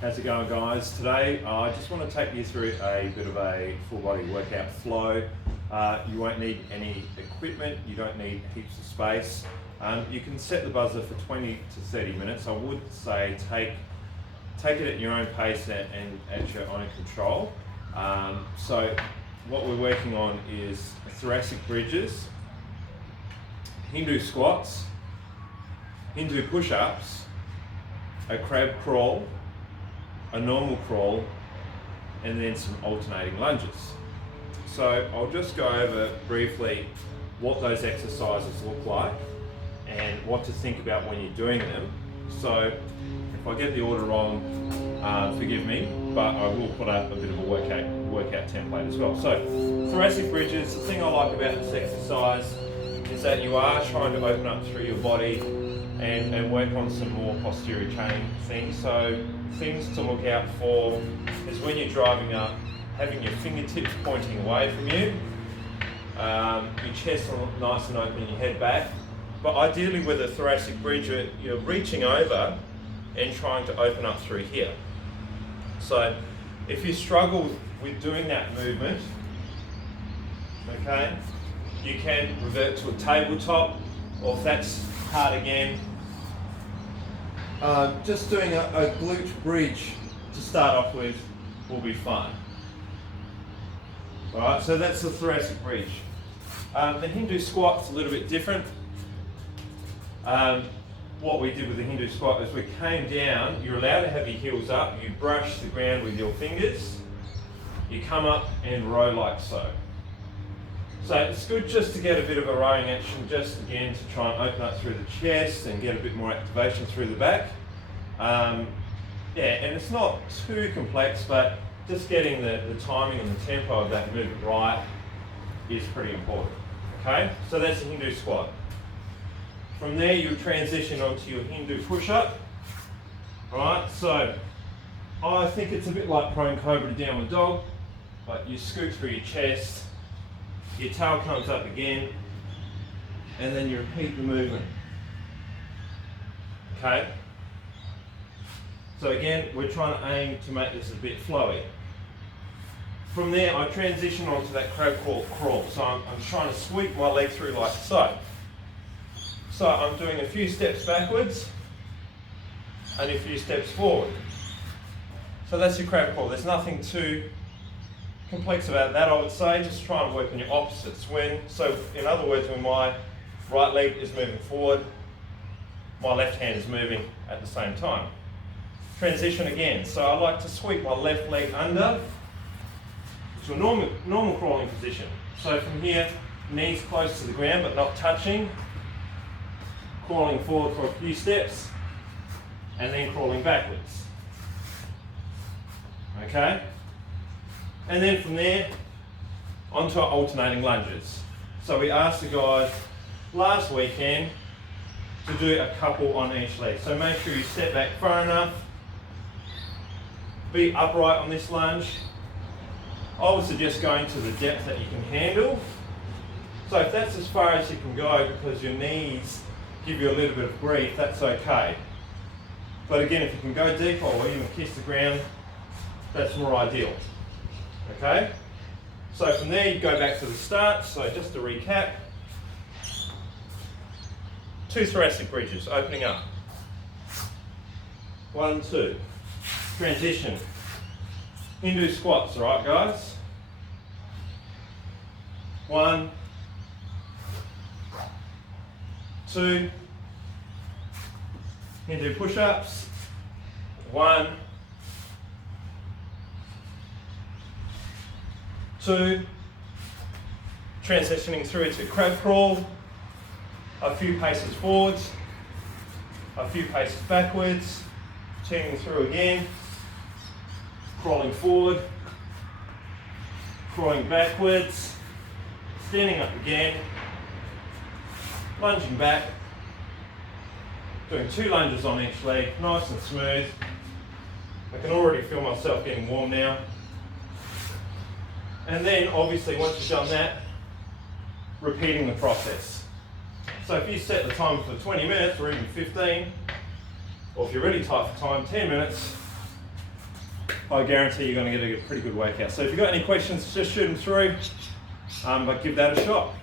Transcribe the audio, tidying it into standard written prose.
How's it going, guys? Today I just want to take you through a bit of a full body workout flow. You won't need any equipment, you don't need heaps of space. You can set the buzzer for 20 to 30 minutes. I would say take it at your own pace and at your own control. So what we're working on is thoracic bridges, Hindu squats, Hindu push-ups, a crab crawl, a normal crawl, and then some alternating lunges. So I'll just go over briefly what those exercises look like and what to think about when you're doing them. So if I get the order wrong, forgive me, but I will put up a bit of a workout template as well. So thoracic bridges, the thing I like about this exercise is that you are trying to open up through your body and work on some more posterior chain things. So things to look out for is when you're driving up, having your fingertips pointing away from you, your chest nice and open, your head back. But ideally with a thoracic bridge, you're reaching over and trying to open up through here. So if you struggle with doing that movement, okay, you can revert to a tabletop, or if that's hard again, just doing a glute bridge to start off with will be fun. Alright, so that's the thoracic bridge. The Hindu squat's a little bit different. What we did with the Hindu squat is we came down, you're allowed to have your heels up, you brush the ground with your fingers, you come up and row like so. So it's good just to get a bit of a rowing action, just again to try and open up through the chest and get a bit more activation through the back. Yeah, and it's not too complex, but just getting the timing and the tempo of that movement right is pretty important. Okay, so that's the Hindu squat. From there you transition onto your Hindu push-up. Alright, so I think it's a bit like prone cobra to downward dog, but you scoot through your chest, your tail comes up again, and then you repeat the movement. Okay? So again, we're trying to aim to make this a bit flowy. From there, I transition onto that crab crawl. So I'm trying to sweep my leg through like so. So I'm doing a few steps backwards and a few steps forward. So that's your crab crawl. There's nothing too complex about that, I would say. Just try and work on your opposites. So in other words, when my right leg is moving forward, my left hand is moving at the same time. Transition again. So I like to sweep my left leg under to a normal crawling position. So from here, knees close to the ground but not touching, crawling forward for a few steps, and then crawling backwards. Okay? And then from there, onto our alternating lunges. So we asked the guys last weekend to do a couple on each leg. So make sure you step back far enough, be upright on this lunge. I would suggest going to the depth that you can handle. So if that's as far as you can go because your knees give you a little bit of grief, that's okay. But again, if you can go deeper or even kiss the ground, that's more ideal. Okay? So from there you go back to the start. So just to recap, 2 thoracic bridges, opening up. 1, 2. Transition. Hindu squats, alright guys? 1, 2. Hindu push-ups. 1, 2. Transitioning through to crab crawl. A few paces forwards. A few paces backwards. Turning through again. Crawling forward, crawling backwards, standing up again, lunging back, doing 2 lunges on each leg, nice and smooth. I can already feel myself getting warm now. And then obviously once you've done that, repeating the process. So if you set the time for 20 minutes or even 15, or if you're really tight for time, 10 minutes, I guarantee you're going to get a pretty good workout. So if you've got any questions, just shoot them through, but give that a shot.